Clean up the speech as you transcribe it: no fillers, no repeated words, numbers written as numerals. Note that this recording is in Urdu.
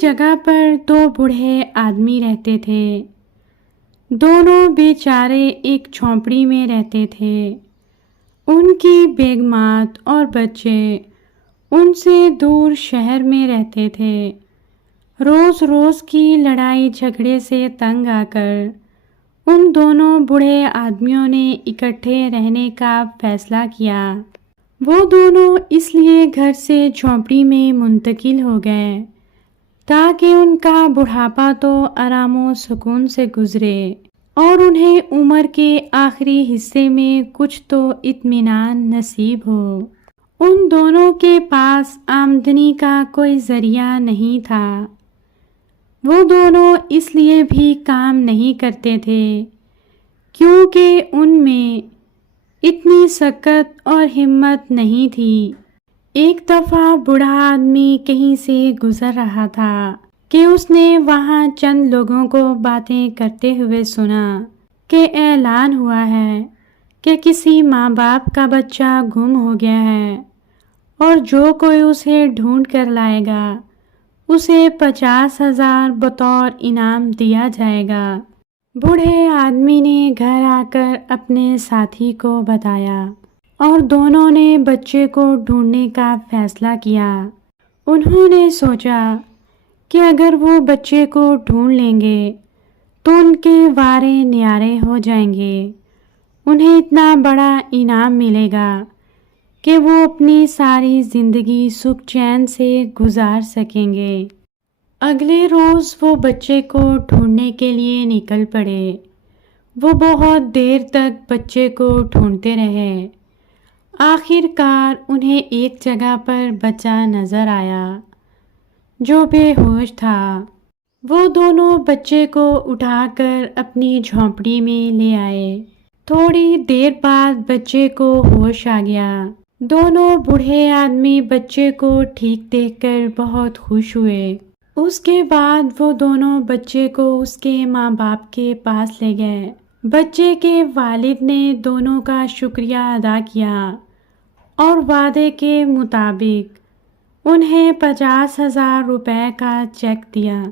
جگہ پر دو بوڑھے آدمی رہتے تھے۔ دونوں بیچارے ایک جھونپڑی میں رہتے تھے۔ ان کی بیگمات اور بچے ان سے دور شہر میں رہتے تھے۔ روز روز کی لڑائی جھگڑے سے تنگ آ کر ان دونوں بوڑھے آدمیوں نے اکٹھے رہنے کا فیصلہ کیا۔ وہ دونوں اس لیے گھر سے جھونپڑی میں منتقل ہو گئے تاکہ ان کا بڑھاپا تو آرام و سکون سے گزرے اور انہیں عمر کے آخری حصے میں کچھ تو اطمینان نصیب ہو۔ ان دونوں کے پاس آمدنی کا کوئی ذریعہ نہیں تھا۔ وہ دونوں اس لیے بھی کام نہیں کرتے تھے کیونکہ ان میں اتنی سکت اور ہمت نہیں تھی۔ ایک دفعہ بوڑھا آدمی کہیں سے گزر رہا تھا کہ اس نے وہاں چند لوگوں کو باتیں کرتے ہوئے سنا کہ اعلان ہوا ہے کہ کسی ماں باپ کا بچہ گم ہو گیا ہے اور جو کوئی اسے ڈھونڈ کر لائے گا اسے 50,000 بطور انعام دیا جائے گا۔ بوڑھے آدمی نے گھر آ کر اپنے ساتھی کو بتایا اور دونوں نے بچے کو ڈھونڈنے کا فیصلہ کیا۔ انہوں نے سوچا کہ اگر وہ بچے کو ڈھونڈ لیں گے تو ان کے وارے نیارے ہو جائیں گے۔ انہیں اتنا بڑا انعام ملے گا کہ وہ اپنی ساری زندگی سکھ چین سے گزار سکیں گے۔ اگلے روز وہ بچے کو ڈھونڈنے کے لیے نکل پڑے۔ وہ بہت دیر تک بچے کو ڈھونڈتے رہے۔ آخر کار انہیں ایک جگہ پر بچہ نظر آیا جو بے ہوش تھا۔ وہ دونوں بچے کو اٹھا کر اپنی جھونپڑی میں لے آئے۔ تھوڑی دیر بعد بچے کو ہوش آ گیا۔ دونوں بوڑھے آدمی بچے کو ٹھیک دیکھ کر بہت خوش ہوئے۔ اس کے بعد وہ دونوں بچے کو اس کے ماں باپ کے پاس لے گئے۔ بچے کے والد نے دونوں کا شکریہ ادا کیا اور وعدے کے مطابق انہیں 50,000 روپے کا چیک دیا۔